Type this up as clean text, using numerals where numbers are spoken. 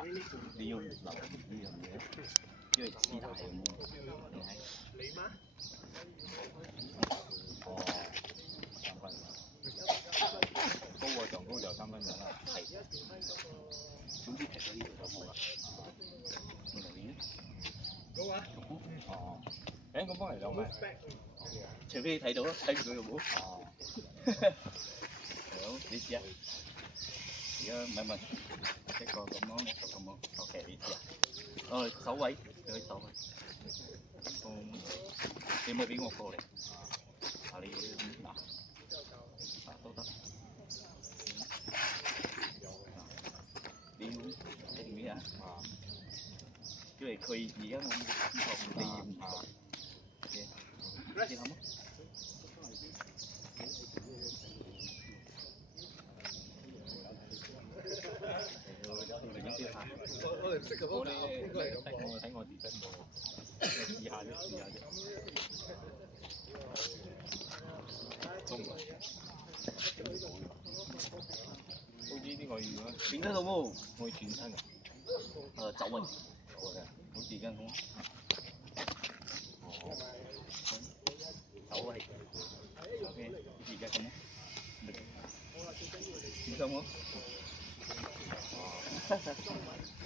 啊，你要留意呢樣嘢，因為黐大咁樣，你睇。哦，3分。高過上高就3分鐘啦。係。總之踢到呢度就冇啦。你留意啊。哦。誒，咁幫嚟兩米。除非你睇到咯，睇唔到就冇。哦。好，你試下。而家唔係，一個咁樣，一個咁樣。OK，你試下。手位，你去手位。你咪俾我過嚟。你嗱，都得。你要定咩啊？因為佢而家我冇你要唔嘅，你諗啊？我哋識嘅都睇我啲分喎，試下啫，試下啫。好似呢個如果轉得到喎，可以轉身㗎。走位，好似而家咁。走位。OK，而家咁。唔得冇？